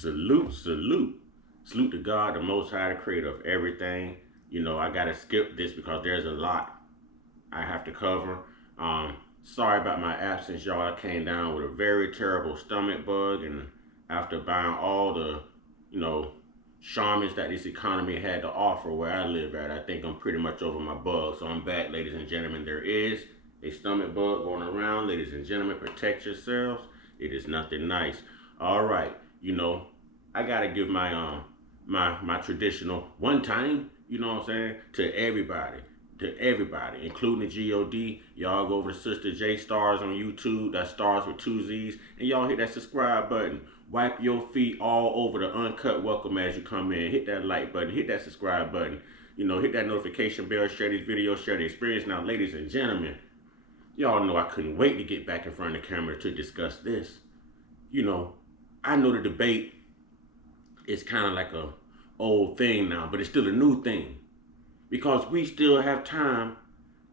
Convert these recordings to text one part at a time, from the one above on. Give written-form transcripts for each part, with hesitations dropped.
Salute, salute. Salute to God, the Most High, the creator of everything. I got to skip this because there's a lot I have to cover. Sorry about my absence, y'all. I came down with a very terrible stomach bug, and after buying all the, you know, shamans that this economy had to offer where I live at, I think I'm pretty much over my bug. So I'm back, ladies and gentlemen. There is a stomach bug going around. Ladies and gentlemen, protect yourselves. It is nothing nice. All right, I gotta give my traditional one time, what I'm saying, to everybody, including the God. Y'all go over to Sister J Stars on YouTube. That stars with two Z's, and y'all hit that subscribe button. Wipe your feet all over the Uncut welcome as you come in. Hit that like button. Hit that subscribe button. Hit that notification bell. Share these videos. Share the experience. Now, ladies and gentlemen, y'all know I couldn't wait to get back in front of the camera to discuss this. I know the debate is kind of like a old thing now, but it's still a new thing because we still have time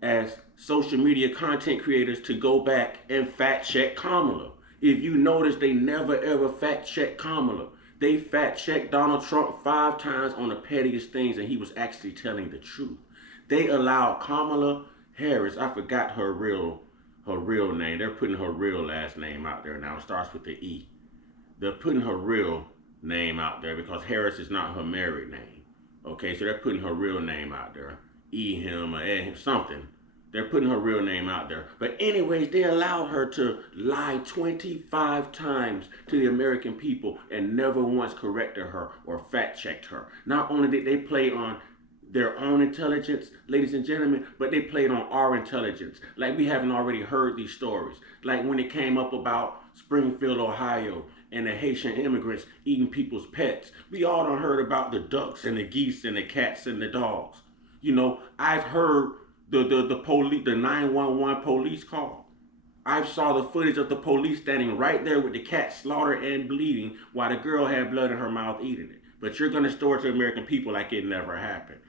as social media content creators to go back and fact check Kamala. If you notice, they never ever fact check Kamala. They fact checked Donald Trump 5 times on the pettiest things, and he was actually telling the truth. They allowed Kamala Harris, I forgot her real name. They're putting her real last name out there now. It starts with the E. They're putting her real name out there because Harris is not her married name. Okay, so they're putting her real name out there. E him or him, something. They're putting her real name out there. But anyways, they allowed her to lie 25 times to the American people and never once corrected her or fact checked her. Not only did they play on their own intelligence, ladies and gentlemen, but they played on our intelligence. Like we haven't already heard these stories. Like when it came up about Springfield, Ohio, and the Haitian immigrants eating people's pets. We all done heard about the ducks and the geese and the cats and the dogs. I've heard the police, the 911 police call. I saw the footage of the police standing right there with the cat slaughtered and bleeding while the girl had blood in her mouth eating it. But you're going to store it to American people like it never happened.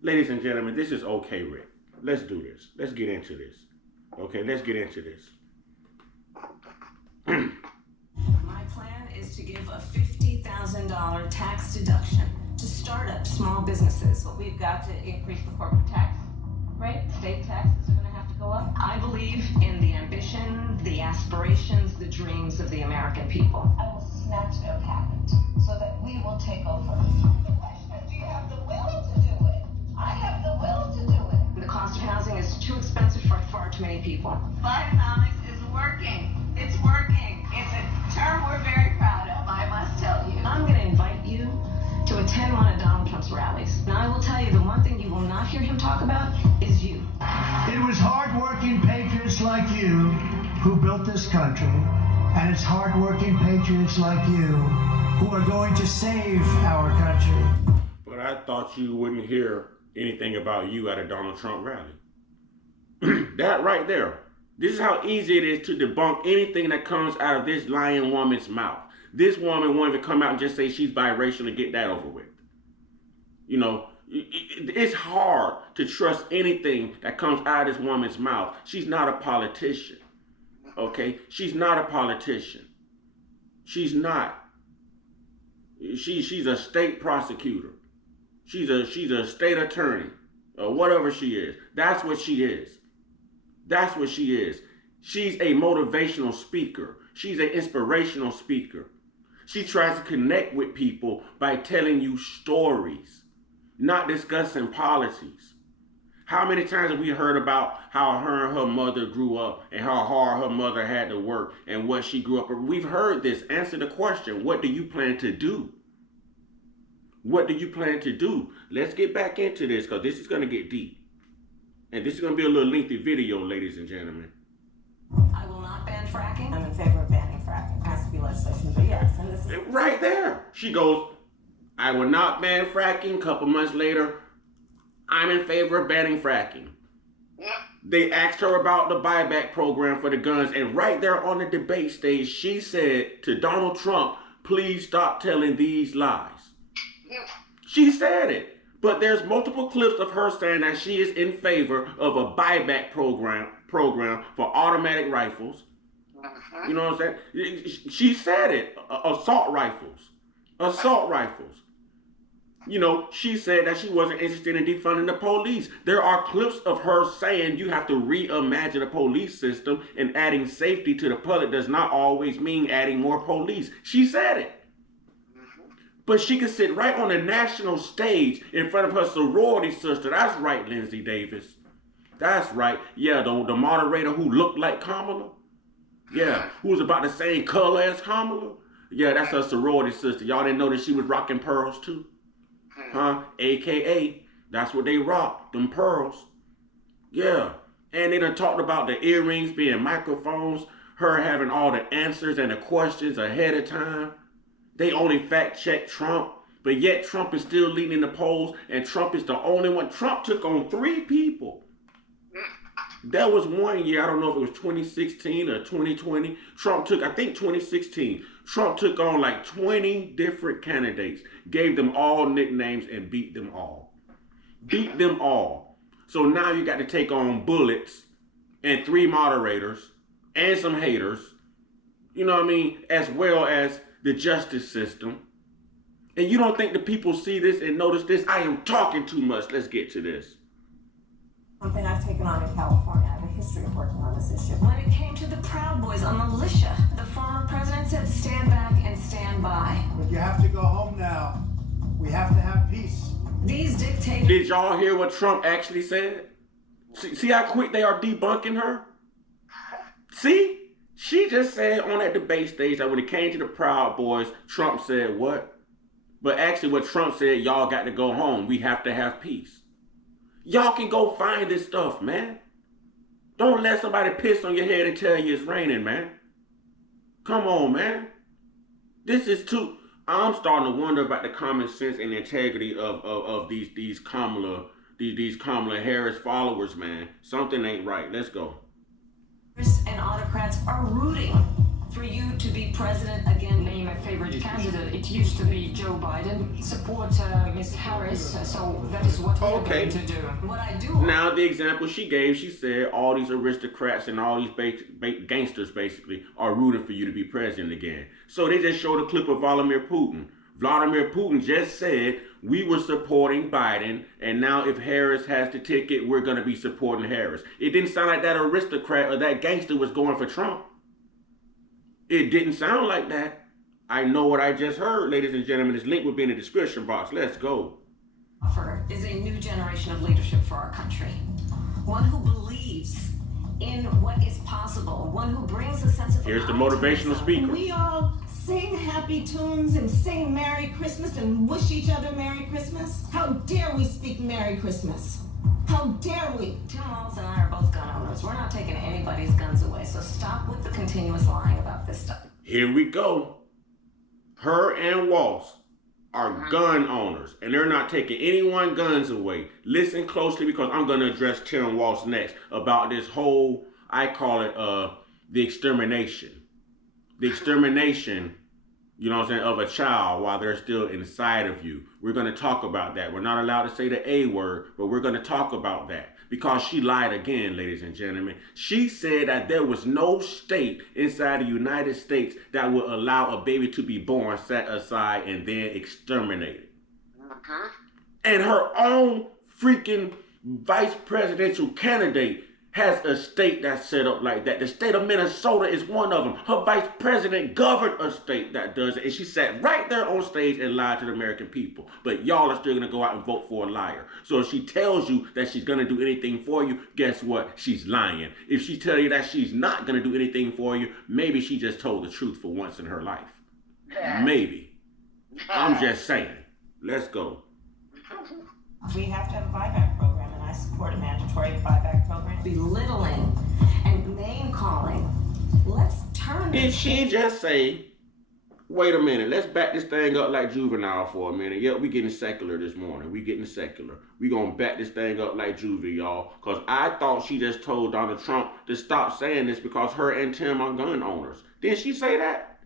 Ladies and gentlemen, this is okay, Rick. Let's do this. Let's get into this. Okay, let's get into this. My plan is to give a $50,000 tax deduction to startup small businesses. But we've got to increase the corporate tax rate. State taxes are going to have to go up. I believe in the ambition, the aspirations, the dreams of the American people. I will snatch their patent so that we will take over. The question is, do you have the will to do it? I have the will to do it. The cost of housing is too expensive for far too many people. Bidenomics is working. It's working. It's a term we're very proud of, I must tell you. I'm going to invite you to attend one of Donald Trump's rallies. And I will tell you, the one thing you will not hear him talk about is you. It was hard-working patriots like you who built this country, and it's hard-working patriots like you who are going to save our country. But I thought you wouldn't hear anything about you at a Donald Trump rally. That right there. This is how easy it is to debunk anything that comes out of this lying woman's mouth. This woman wanted to come out and just say she's biracial and get that over with. It's hard to trust anything that comes out of this woman's mouth. She's not a politician. Okay? She's not a politician. She's not. She's a state prosecutor. She's a state attorney. Or whatever she is. That's what she is. That's what she is. She's a motivational speaker. She's an inspirational speaker. She tries to connect with people by telling you stories, not discussing policies. How many times have we heard about how her and her mother grew up and how hard her mother had to work and what she grew up with? We've heard this. Answer the question. What do you plan to do? What do you plan to do? Let's get back into this because this is going to get deep. And this is going to be a little lengthy video, ladies and gentlemen. I will not ban fracking. I'm in favor of banning fracking. It has to be legislation, but yes. And this is right there. She goes, I will not ban fracking. A couple months later, I'm in favor of banning fracking. They asked her about the buyback program for the guns, and right there on the debate stage, she said to Donald Trump, please stop telling these lies. She said it. But there's multiple clips of her saying that she is in favor of a buyback program for automatic rifles. You know what I'm saying? She said it, assault rifles. Assault rifles. You know, she said that she wasn't interested in defunding the police. There are clips of her saying you have to reimagine the police system, and adding safety to the public does not always mean adding more police. She said it. But she could sit right on the national stage in front of her sorority sister. That's right, Lindsay Davis. That's right. Yeah, the moderator who looked like Kamala. Yeah, who was about the same color as Kamala. Yeah, that's her sorority sister. Y'all didn't know that she was rocking pearls too? Huh? AKA, that's what they rock, them pearls. Yeah. And they done talked about the earrings being microphones, her having all the answers and the questions ahead of time. They only fact check Trump, but yet Trump is still leading the polls, and Trump is the only one. Trump took on 3 people. There was one year, I don't know if it was 2016 or 2020. Trump took, I think 2016. Trump took on like 20 different candidates, gave them all nicknames, and beat them all. Beat them all. So now you got to take on bullets and 3 moderators and some haters, you know what I mean, as well as the justice system. And you don't think the people see this and notice this? I am talking too much. Let's get to this. Something I've taken on in California. I have a history of working on this issue. When it came to the Proud Boys, a militia, the former president said, stand back and stand by. But you have to go home now. We have to have peace. These dictators... Did y'all hear what Trump actually said? See how quick they are debunking her? See? She just said on that debate stage that when it came to the Proud Boys, Trump said what? But actually what Trump said, y'all got to go home. We have to have peace. Y'all can go find this stuff, man. Don't let somebody piss on your head and tell you it's raining, man. Come on, man. This is too... I'm starting to wonder about the common sense and integrity of these Kamala Harris followers, man. Something ain't right. Let's go. And autocrats are rooting for you to be president again. Name a favorite candidate. It used to be Joe Biden. Support Miss Harris. So that is what we're going to do. What I do... Now, the example she gave, she said all these aristocrats and all these gangsters, basically, are rooting for you to be president again. So they just showed a clip of Vladimir Putin. Vladimir Putin just said we were supporting Biden, and now if Harris has the ticket, we're going to be supporting Harris. It didn't sound like that aristocrat or that gangster was going for Trump. It didn't sound like that. I know what I just heard, ladies and gentlemen. This link will be in the description box. Let's go. Offer is a new generation of leadership for our country. One who believes in what is possible. One who brings a sense of... Here's the motivational speaker. We all sing happy tunes and sing Merry Christmas and wish each other Merry Christmas. How dare we speak Merry Christmas? How dare we? Tim Walz and I are both gun owners. We're not taking anybody's guns away, so stop with the continuous lying about this stuff. Here we go. Her and Walz are gun owners, and they're not taking anyone's guns away. Listen closely, because I'm going to address Tim Walz next about this whole, I call it the extermination. The extermination, you know what I'm saying, of a child while they're still inside of you. We're going to talk about that. We're not allowed to say the A word, but we're going to talk about that. Because she lied again, ladies and gentlemen. She said that there was no state inside the United States that would allow a baby to be born, set aside, and then exterminated. And her own freaking vice presidential candidate has a state that's set up like that. The state of Minnesota is one of them. Her vice president governed a state that does it. And she sat right there on stage and lied to the American people. But y'all are still going to go out and vote for a liar. So if she tells you that she's going to do anything for you, guess what? She's lying. If she tells you that she's not going to do anything for you, maybe she just told the truth for once in her life. Maybe. I'm just saying. Let's go. We have to have a buyback program, and I support a mandatory buyback program. Belittling and name-calling. Let's turn Did this... she just say, wait a minute, let's back this thing up like Juvenile for a minute. Yep, we getting secular this morning. We getting secular. We gonna back this thing up like Juvie, y'all. Because I thought she just told Donald Trump to stop saying this because her and Tim are gun owners. Didn't she say that?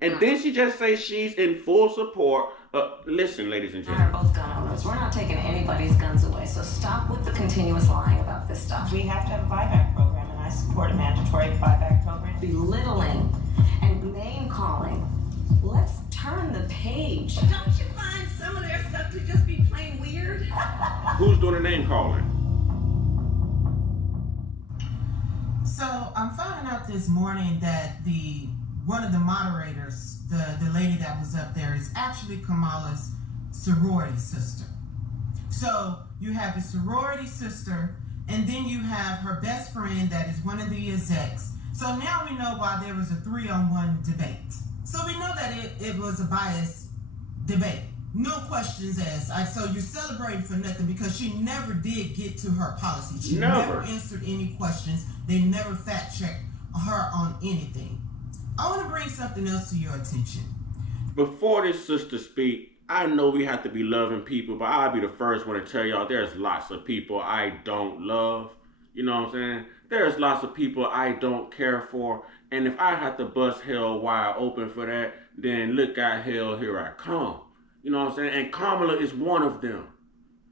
And then she just say she's in full support. Listen, ladies and We're gentlemen. both gun owners. We're not taking anybody's guns away, so stop with the continuous lying about this stuff. We have to have a buyback program, and I support a mandatory buyback program. Belittling and name-calling. Let's turn turn the page. Don't you find some of their stuff to just be plain weird? Who's doing the name calling? So I'm finding out this morning that one of the moderators, the lady that was up there, is actually Kamala's sorority sister. So you have the sorority sister, and then you have her best friend that is one of the execs. So now we know why there was a 3-on-1 debate. So we know that it was a biased debate. No questions asked. So you're celebrating for nothing because she never did get to her policy. She never answered any questions. They never fact checked her on anything. I want to bring something else to your attention. Before this sister speak, I know we have to be loving people, but I'll be the first one to tell y'all there's lots of people I don't love. You know what I'm saying? There's lots of people I don't care for. And if I have to bust hell wide open for that, then look at hell, here I come. You know what I'm saying? And Kamala is one of them.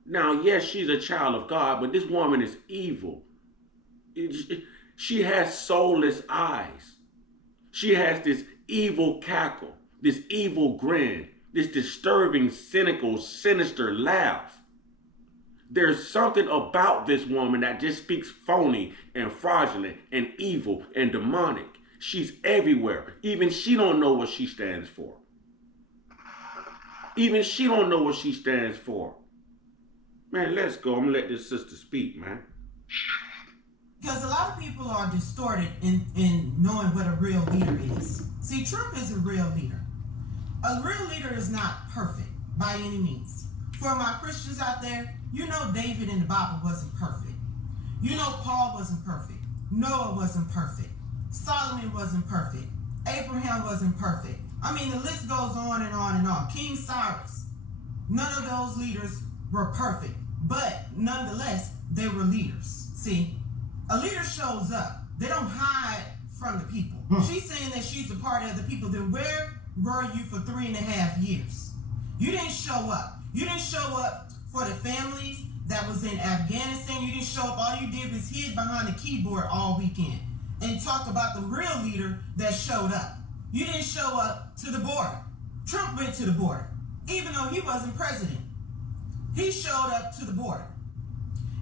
Now, yes, she's a child of God, but this woman is evil. She has soulless eyes. She has this evil cackle, this evil grin, this disturbing, cynical, sinister laugh. There's something about this woman that just speaks phony and fraudulent and evil and demonic. She's everywhere. Even she don't know what she stands for. Even she don't know what she stands for. Man, let's go. I'm gonna let this sister speak, man. Because a lot of people are distorted in knowing what a real leader is. See, Trump is a real leader. A real leader is not perfect by any means. For my Christians out there, you know David in the Bible wasn't perfect. You know Paul wasn't perfect. Noah wasn't perfect. Solomon wasn't perfect. Abraham wasn't perfect. I mean, the list goes on and on and on. King Cyrus. None of those leaders were perfect. But nonetheless, they were leaders. See, a leader shows up. They don't hide from the people. She's saying that she's a part of the people. Then where were you for 3.5 years? You didn't show up. You didn't show up for the families that was in Afghanistan. You didn't show up. All you did was hid behind the keyboard all weekend and talk about the real leader that showed up. You didn't show up to the border. Trump went to the border, even though he wasn't president. He showed up to the border.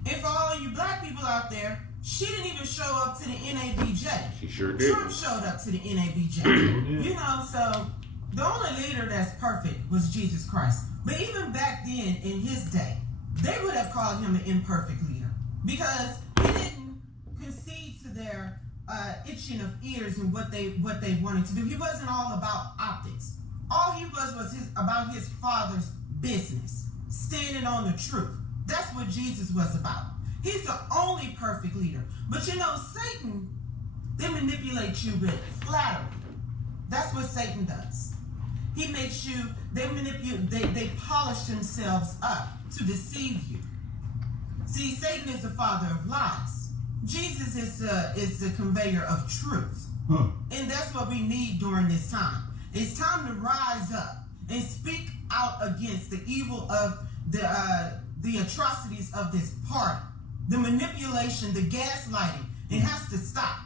And for all of you black people out there, she didn't even show up to the NABJ. She sure did. Trump showed up to the NABJ. You know, so the only leader that's perfect was Jesus Christ. But even back then, in his day, they would have called him an imperfect leader because he didn't concede to their itching of ears and what they wanted to do. He wasn't all about optics. All he was about his father's business, standing on the truth. That's what Jesus was about. He's the only perfect leader. But you know, Satan, they manipulate you with flattery. That's what Satan does. He makes you, they manipulate, they polish themselves up to deceive you. See, Satan is the father of lies. Jesus is the conveyor of truth. And that's what we need during this time. It's time to rise up and speak out against the evil of the atrocities of this party. The manipulation, the gaslighting. It has to stop.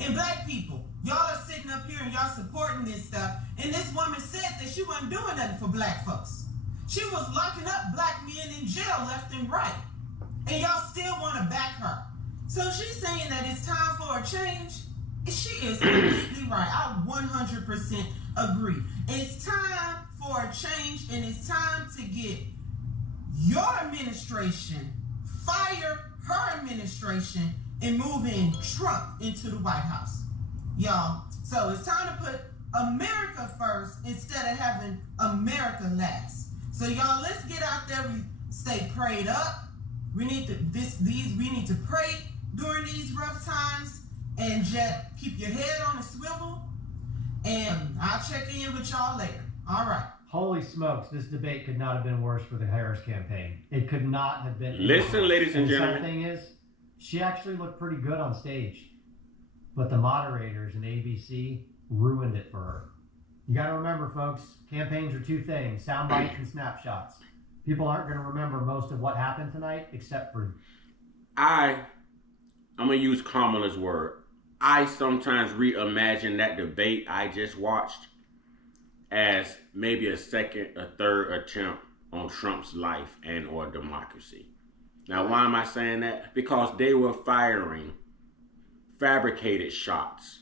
And black people, y'all are sitting up here and y'all supporting this stuff. And this woman said that she wasn't doing nothing for black folks. She was locking up black men in jail left and right. And y'all still want to back her. So she's saying that it's time for a change. She is completely right. I 100% agree. It's time for a change, and it's time to get your administration, fire her administration, and move in Trump into the White House. Y'all, so it's time to put America first instead of having America last. So y'all, let's get out there. We stay prayed up. We need to pray during these rough times and just keep your head on a swivel. And I'll check in with y'all later. All right. Holy smokes, this debate could not have been worse for the Harris campaign. It could not have been. Listen, ladies and gentlemen. The thing is, she actually looked pretty good on stage. But the moderators and ABC ruined it for her. You got to remember, folks, campaigns are two things, sound bites and snapshots. People aren't going to remember most of what happened tonight except for... I'm going to use Kamala's word. I sometimes reimagine that debate I just watched. as maybe a second, a third attempt on Trump's life and or democracy. Now, why am I saying that? Because they were firing fabricated shots,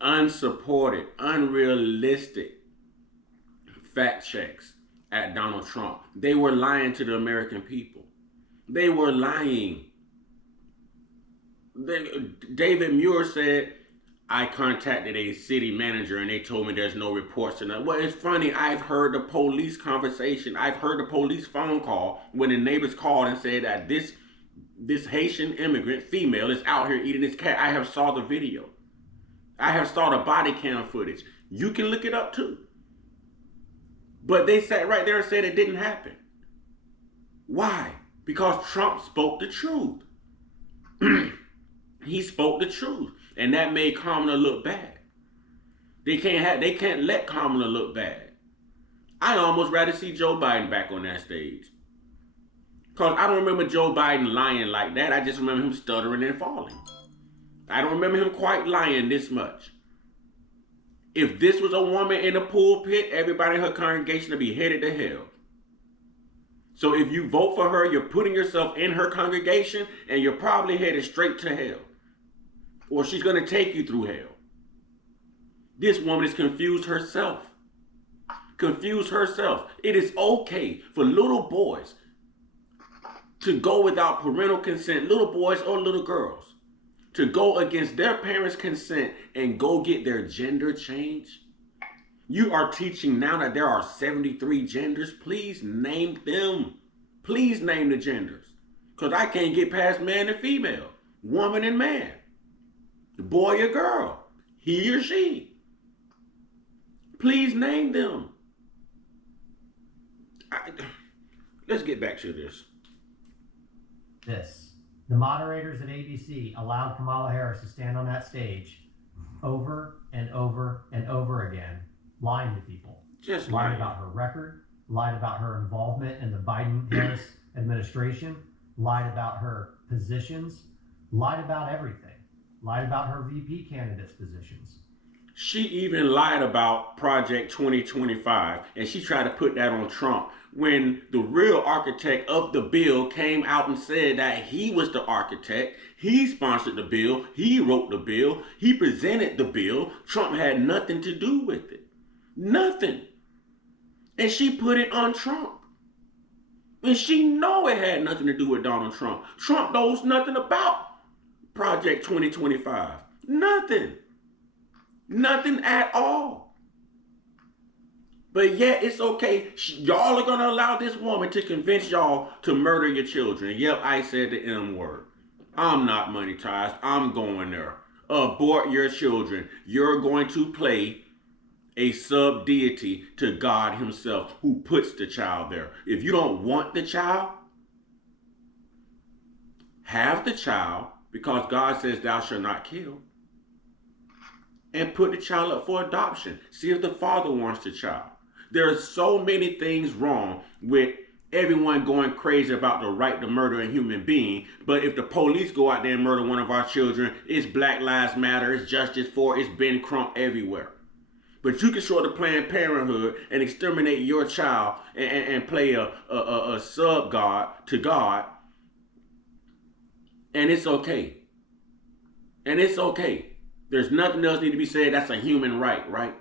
unsupported, unrealistic fact checks at Donald Trump. They were lying to the American people. They were lying. David Muir said, I contacted a city manager and they told me there's no reports to that. Well, it's funny. I've heard the police conversation. I've heard the police phone call when the neighbors called and said that this Haitian immigrant female is out here eating this cat. I have saw the video. I have saw the body cam footage. You can look it up too. But they sat right there and said it didn't happen. Why? Because Trump spoke the truth. He spoke the truth. And that made Kamala look bad. They can't let Kamala look bad. I almost rather see Joe Biden back on that stage. Because I don't remember Joe Biden lying like that. I just remember him stuttering and falling. I don't remember him quite lying this much. If this was a woman in a pulpit, everybody in her congregation would be headed to hell. So if you vote for her, you're putting yourself in her congregation and you're probably headed straight to hell. Or she's going to take you through hell. This woman is confused herself. Confused herself. It is okay for little boys to go without parental consent, little boys or little girls, to go against their parents' consent and go get their gender changed. You are teaching now that there are 73 genders. Please name them. Please name the genders. Because I can't get past man and female, woman and man, boy or girl, he or she. Please name them. Let's get back to this. The moderators at ABC allowed Kamala Harris to stand on that stage over and over and over again, lying to people. Just lied lying about her record, lied about her involvement in the Biden-Harris administration, lied about her positions, lied about everything, lied about her VP candidates' positions. She even lied about Project 2025, and she tried to put that on Trump when the real architect of the bill came out and said that he was the architect. He sponsored the bill. He wrote the bill. He presented the bill. Trump had nothing to do with it. Nothing. And she put it on Trump. And she know it had nothing to do with Donald Trump. Trump knows nothing about Project 2025. Nothing. Nothing at all. But yet it's okay. Y'all are going to allow this woman to convince y'all to murder your children. Yep, I said the M word. I'm not monetized. I'm going there. Abort your children. You're going to play a sub-deity to God himself who puts the child there. If you don't want the child, have the child because God says thou shalt not kill. And put the child up for adoption. See if the father wants the child. There are so many things wrong with everyone going crazy about the right to murder a human being. But if the police go out there and murder one of our children, it's Black Lives Matter, it's Justice For, it's Ben Crump everywhere. But you can show the Planned Parenthood and exterminate your child and play a sub-God to God. And it's okay. And it's okay. There's nothing else need to be said. That's a human right, right?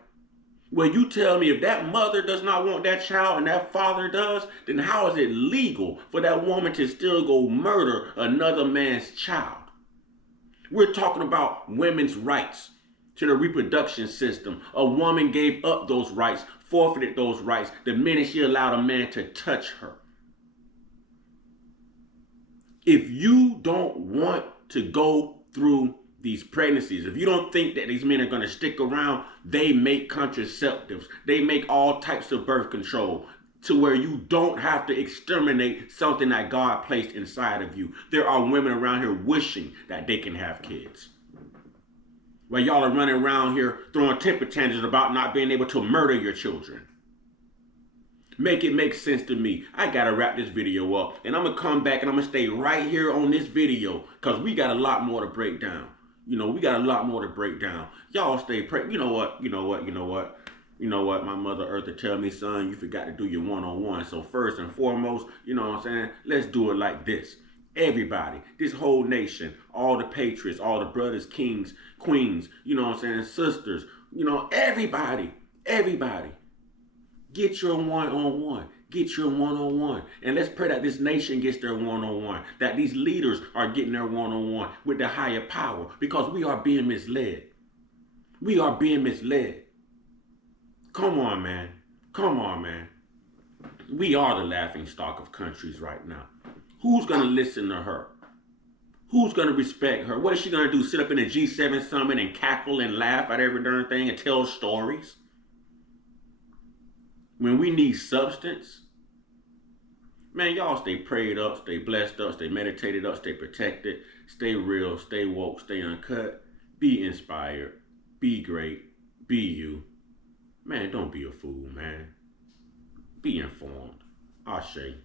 Well, you tell me if that mother does not want that child and that father does, then how is it legal for that woman to still go murder another man's child? We're talking about women's rights to the reproduction system. A woman gave up those rights, forfeited those rights the minute she allowed a man to touch her. If you don't want to go through these pregnancies, if you don't think that these men are going to stick around, they make contraceptives. They make all types of birth control to where you don't have to exterminate something that God placed inside of you. There are women around here wishing that they can have kids. While y'all are running around here throwing temper tantrums about not being able to murder your children. Make it make sense to me. I got to wrap this video up. And I'm going to come back and I'm going to stay right here on this video because we got a lot more to break down. You know, we got a lot more to break down. Y'all stay You know what? you know what, my mother earth to tell me, son, you forgot to do your one-on-one. So first and foremost, you know what I'm saying, let's do it like this. Everybody, this whole nation, all the patriots, all the brothers, kings, queens, you know what I'm saying, sisters, you know, everybody, get your one-on-one. Get your one-on-one. And let's pray that this nation gets their one-on-one. That these leaders are getting their one-on-one with the higher power. Because we are being misled. We are being misled. Come on, man. Come on, man. We are the laughing stock of countries right now. Who's going to listen to her? Who's going to respect her? What is she going to do? Sit up in a G7 summit and cackle and laugh at every darn thing and tell stories? When we need substance, man, y'all stay prayed up, stay blessed up, stay meditated up, stay protected, stay real, stay woke, stay uncut, be inspired, be great, be you. Man, don't be a fool, man. Be informed. Ashe.